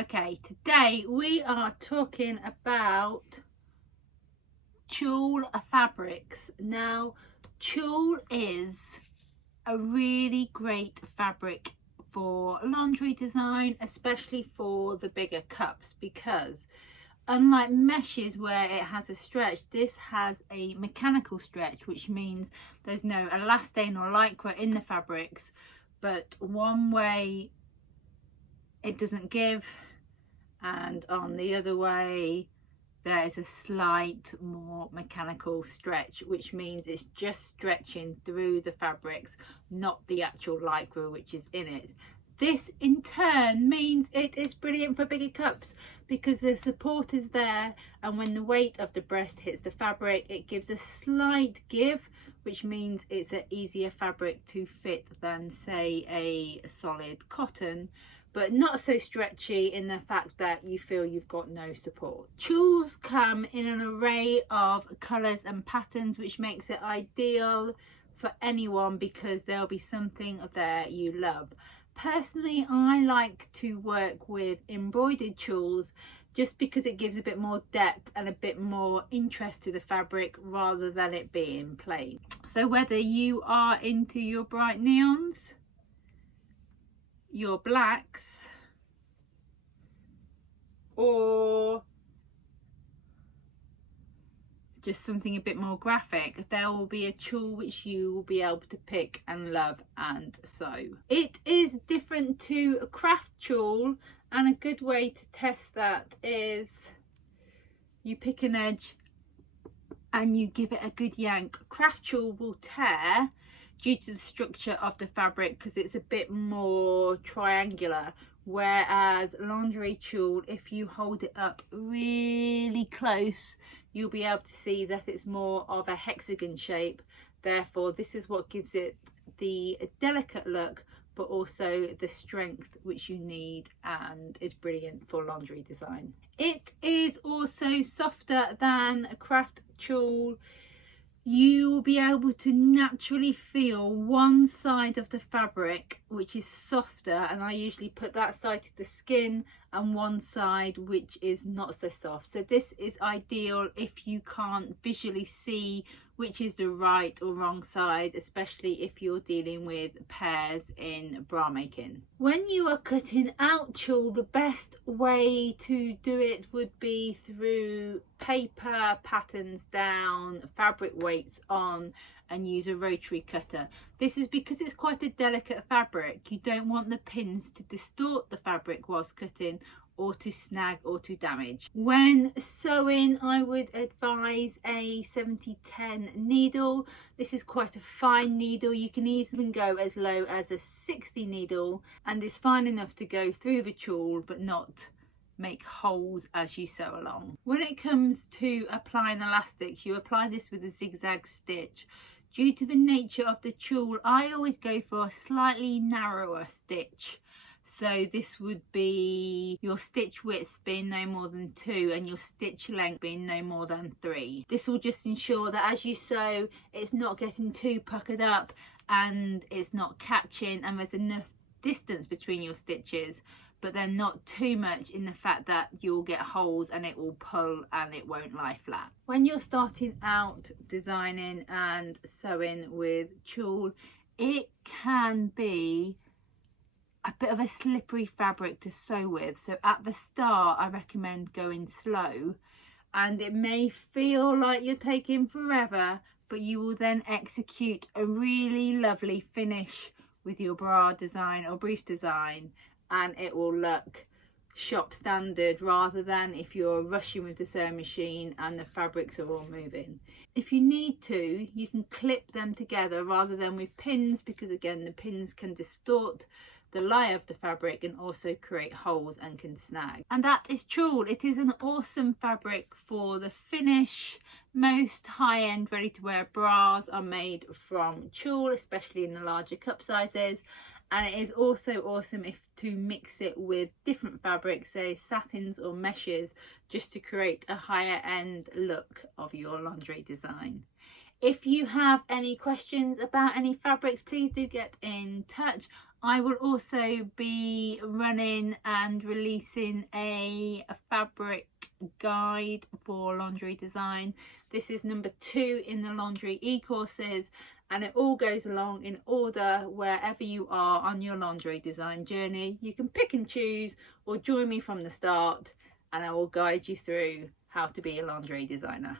Okay, today we are talking about tulle fabrics. Now, tulle is a really great fabric for lingerie design, especially for the bigger cups, because unlike meshes where it has a stretch, this has a mechanical stretch, which means there's no elastane or lycra in the fabrics, but one way it doesn't give, and on the other way there is a slight more mechanical stretch, which means it's just stretching through the fabrics, not the actual lycra which is in it. This in turn means it is brilliant for bigger cups because the support is there, and when the weight of the breast hits the fabric, it gives a slight give, which means it's an easier fabric to fit than, say, a solid cotton, but not so stretchy in the fact that you feel you've got no support. Tulles come in an array of colours and patterns, which makes it ideal for anyone because there'll be something there you love. Personally, I like to work with embroidered tulles just because it gives a bit more depth and a bit more interest to the fabric rather than it being plain. So whether you are into your bright neons, your blacks, or just something a bit more graphic, there will be a tulle which you will be able to pick and love and sew. It is different to a craft tulle, and a good way to test that is you pick an edge and you give it a good yank. Craft tulle will tear due to the structure of the fabric because it's a bit more triangular, whereas lingerie tulle, if you hold it up really close, you'll be able to see that it's more of a hexagon shape. Therefore, this is what gives it the delicate look, but also the strength which you need, and is brilliant for lingerie design. It is also softer than a craft tulle. You will be able to naturally feel one side of the fabric which is softer, and I usually put that side to the skin, and one side which is not so soft. So this is ideal if you can't visually see which is the right or wrong side, especially if you're dealing with pairs in bra making. When you are cutting out tulle, the best way to do it would be through paper, patterns down, fabric weights on, and use a rotary cutter. This is because it's quite a delicate fabric. You don't want the pins to distort the fabric whilst cutting, or to snag or to damage. When sewing, I would advise a 70-10 needle. This is quite a fine needle. You can even go as low as a 60 needle, and it's fine enough to go through the tulle but not make holes as you sew along. When it comes to applying elastics, you apply this with a zigzag stitch. Due to the nature of the tulle, I always go for a slightly narrower stitch. So this would be your stitch width being no more than 2 and your stitch length being no more than 3. This will just ensure that as you sew, it's not getting too puckered up and it's not catching, and there's enough distance between your stitches, but then not too much in the fact that you'll get holes and it will pull and it won't lie flat. When you're starting out designing and sewing with tulle, it can be a bit of a slippery fabric to sew with. So at the start, I recommend going slow, and it may feel like you're taking forever, but you will then execute a really lovely finish with your bra design or brief design, and it will look shop standard rather than if you're rushing with the sewing machine and the fabrics are all moving. If you need to, you can clip them together rather than with pins, because again, the pins can distort the lie of the fabric and also create holes and can snag. And that is tulle. It is an awesome fabric for the finish. Most high-end ready-to-wear bras are made from tulle, especially in the larger cup sizes, and it is also awesome if to mix it with different fabrics, say satins or meshes, just to create a higher end look of your lingerie design. If you have any questions about any fabrics, please do get in touch. I will also be running and releasing a fabric guide for lingerie design. This is number 2 in the lingerie e-courses, and it all goes along in order wherever you are on your lingerie design journey. You can pick and choose or join me from the start, and I will guide you through how to be a lingerie designer.